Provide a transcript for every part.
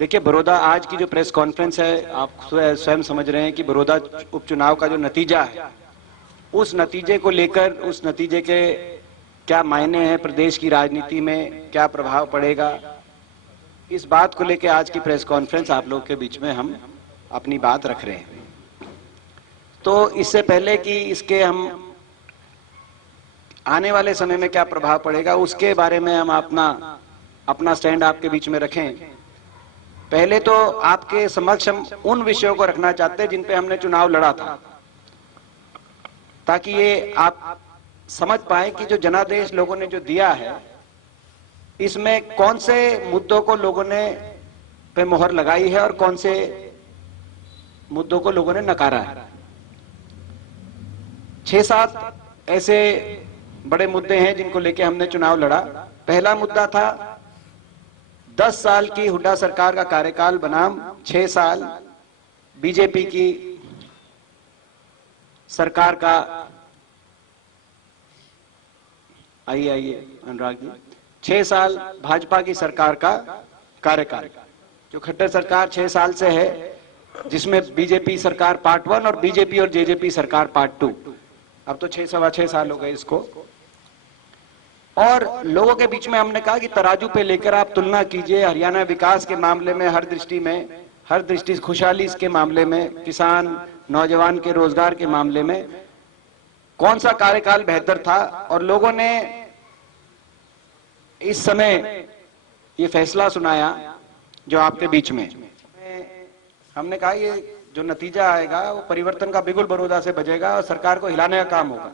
देखिए, बड़ौदा आज की जो प्रेस कॉन्फ्रेंस है, आप स्वयं समझ रहे हैं कि बड़ौदा उपचुनाव का जो नतीजा है, उस नतीजे को लेकर, उस नतीजे के क्या मायने हैं प्रदेश की राजनीति में, क्या प्रभाव पड़ेगा, इस बात को लेकर आज की प्रेस कॉन्फ्रेंस आप लोग के बीच में हम अपनी बात रख रहे हैं। तो इससे पहले कि इसके हम आने वाले समय में क्या प्रभाव पड़ेगा उसके बारे में हम अपना स्टैंड आपके बीच में रखें, पहले तो आपके समक्ष हम उन विषयों को रखना चाहते हैं जिन पे हमने चुनाव लड़ा था, ताकि ये आप समझ पाए कि जो जनादेश लोगों ने जो दिया है, इसमें कौन से मुद्दों को लोगों ने पे मोहर लगाई है और कौन से मुद्दों को लोगों ने नकारा है। 6-7 ऐसे बड़े मुद्दे हैं जिनको लेके हमने चुनाव लड़ा। पहला मुद्दा था 10 साल की हुड्डा सरकार का कार्यकाल बनाम 6 साल बीजेपी की सरकार का। आइए अनुराग जी, 6 साल भाजपा की सरकार का कार्यकाल, जो खट्टर सरकार 6 साल से है, जिसमें बीजेपी सरकार पार्ट 1 और बीजेपी और जेजेपी सरकार पार्ट 2, अब तो 6-6.25 साल हो गए इसको। और लोगों के बीच में हमने कहा कि तराजू पे लेकर आप तुलना कीजिए, हरियाणा विकास के मामले में, हर दृष्टि खुशहाली के मामले में, किसान नौजवान के रोजगार के मामले में कौन सा कार्यकाल बेहतर था। और लोगों ने इस समय ये फैसला सुनाया जो आपके बीच में। हमने कहा ये जो नतीजा आएगा वो परिवर्तन का बिगुल बड़ौदा से बजेगा और सरकार को हिलाने का काम होगा।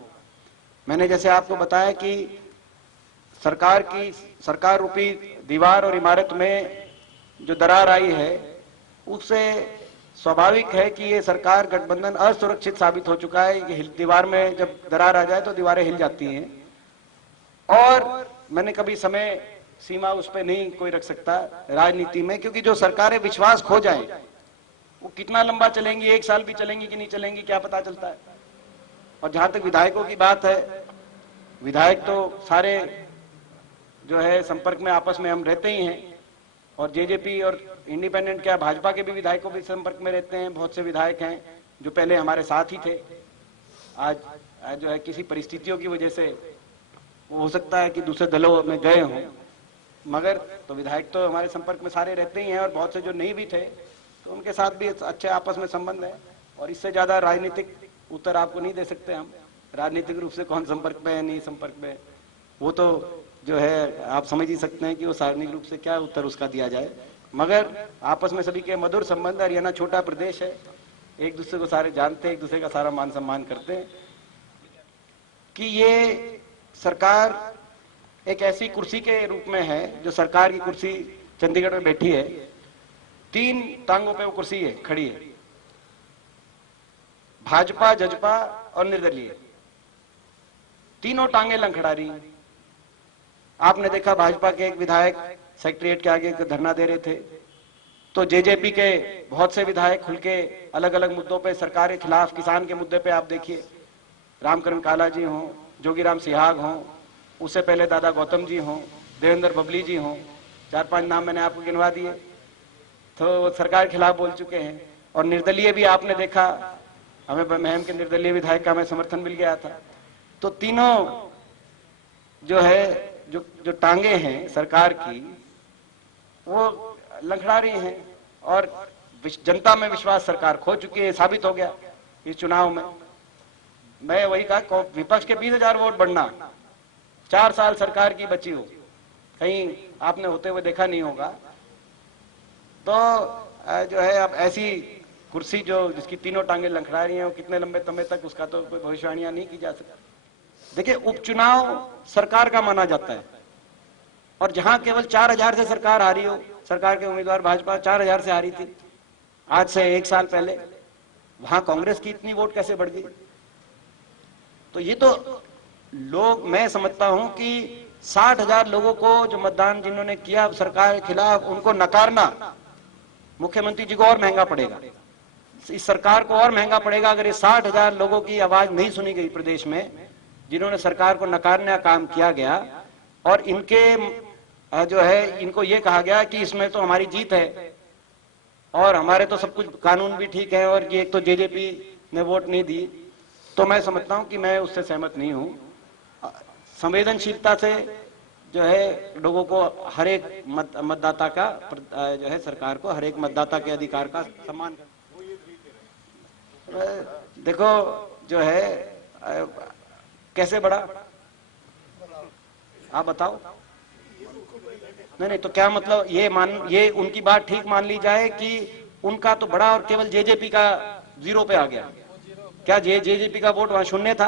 मैंने जैसे आपको बताया कि सरकार रूपी दीवार और इमारत में जो दरार आई है, उससे स्वाभाविक है कि ये सरकार गठबंधन असुरक्षित साबित हो चुका है। ये दीवार में जब दरार आ जाए तो दीवारें हिल जाती हैं, और मैंने कभी समय सीमा उस पर नहीं कोई रख सकता राजनीति में, क्योंकि जो सरकारें विश्वास खो जाए वो कितना लंबा चलेंगी, 1 साल भी चलेंगी कि नहीं चलेंगी क्या पता चलता है। और जहां तक विधायकों की बात है, विधायक तो सारे जो है संपर्क में आपस में हम रहते ही हैं, और जेजेपी और इंडिपेंडेंट क्या भाजपा के भी विधायकों भी संपर्क में रहते हैं। बहुत से विधायक हैं जो पहले हमारे साथ ही थे, आज जो है किसी परिस्थितियों की वजह से वो हो सकता है कि दूसरे दलों में गए हों, मगर तो विधायक तो हमारे संपर्क में सारे रहते ही हैं, और बहुत से जो नहीं भी थे तो उनके साथ भी अच्छे आपस में संबंध है। और इससे ज्यादा राजनीतिक उत्तर आपको नहीं दे सकते हम, राजनीतिक रूप से कौन संपर्क में है नहीं संपर्क में, वो तो जो है आप समझ ही सकते हैं कि वो सार्वजनिक रूप से क्या उत्तर उसका दिया जाए। मगर आपस में सभी के मधुर संबंध। हरियाणा छोटा प्रदेश है, एक दूसरे को सारे जानते हैं, एक दूसरे का सारा मान सम्मान करते हैं। कि ये सरकार एक ऐसी कुर्सी के रूप में है, जो सरकार की कुर्सी चंडीगढ़ में बैठी है, 3 टांगों पे वो कुर्सी है, खड़ी है, भाजपा, जजपा और निर्दलीय, तीनों टांगे लंगड़ा रही। आपने देखा भाजपा के एक विधायक सेक्रेटरिएट के आगे धरना दे रहे थे, तो जेजेपी के बहुत से विधायक खुल के अलग अलग मुद्दों पे सरकार के खिलाफ, किसान के मुद्दे पे आप देखिए, रामकरण काला जी हों, जोगीराम सिहाग हों, उससे पहले दादा गौतम जी हों, देवेंद्र बबली जी हों, 4-5 नाम मैंने आपको गिनवा दिए, तो सरकार के खिलाफ बोल चुके हैं। और निर्दलीय भी आपने देखा, हमें महम के निर्दलीय विधायक का हमें समर्थन मिल गया था। तो तीनों जो है जो टांगे हैं सरकार की, वो लंगड़ा रही हैं, और जनता में विश्वास सरकार खो चुकी है, साबित हो गया इस चुनाव में। मैं वही कहा, विपक्ष के 20,000 वोट बढ़ना, 4 साल सरकार की बची हो, कहीं आपने होते हुए देखा नहीं होगा। तो जो है अब ऐसी कुर्सी जो जिसकी तीनों टांगे लंगड़ा रही हैं, वो कितने लंबे समय तक, उसका तो कोई भविष्यवाणियां नहीं की जा सकती। देखिए, उपचुनाव सरकार का माना जाता है, और जहां केवल 4,000 से सरकार हारी हो, सरकार के उम्मीदवार भाजपा 4,000 से हारी थी आज से 1 साल पहले, वहां कांग्रेस की इतनी वोट कैसे बढ़ गई। तो ये तो लोग, मैं समझता हूं कि 60,000 लोगों को जो मतदान जिन्होंने किया सरकार के खिलाफ, उनको नकारना मुख्यमंत्री जी को और महंगा पड़ेगा, इस सरकार को और महंगा पड़ेगा, अगर ये 60,000 लोगों की आवाज नहीं सुनी गई प्रदेश में, जिन्होंने सरकार को नकारने का काम किया गया, और इनके जो है इनको ये कहा गया कि इसमें तो हमारी जीत है, और हमारे तो सब कुछ कानून भी ठीक है, और ये एक तो जेजेपी ने वोट नहीं दी, तो मैं समझता हूं कि मैं उससे सहमत नहीं हूं। संवेदनशीलता से जो है लोगों को हर एक मतदाता का जो है सरकार को हर एक मतदाता के अधिकार का सम्मान देखो जो है कैसे बढ़ा आप बताओ। नहीं तो क्या मतलब ये उनकी बात ठीक मान ली जाए कि उनका तो बड़ा और केवल जेजेपी का 0 पे आ गया। क्या जेजेपी का वोट वहां शून्य था?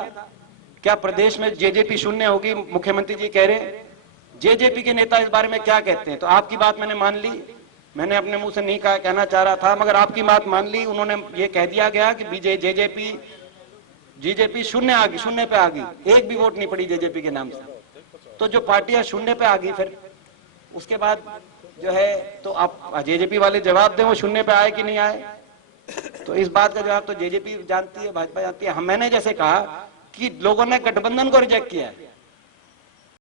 क्या प्रदेश में जेजेपी शून्य होगी? मुख्यमंत्री जी कह रहे हैं। जेजेपी के नेता इस बारे में क्या कहते हैं? तो आपकी बात मैंने मान ली, मैंने अपने मुंह से नहीं कहा, कहना चाह रहा था, मगर आपकी बात मान ली। उन्होंने ये कह दिया गया कि जेजेपी शून्य पे आ गई, एक भी वोट नहीं पड़ी जेजेपी के नाम से। तो जो पार्टियां शून्य पे आ गई, फिर उसके बाद जो है तो आप जेजेपी वाले जवाब दें वो शून्य पे आए कि नहीं आए। तो इस बात का जवाब तो जेजेपी जानती है, भाजपा जानती है। मैंने जैसे कहा कि लोगों ने गठबंधन को रिजेक्ट किया है,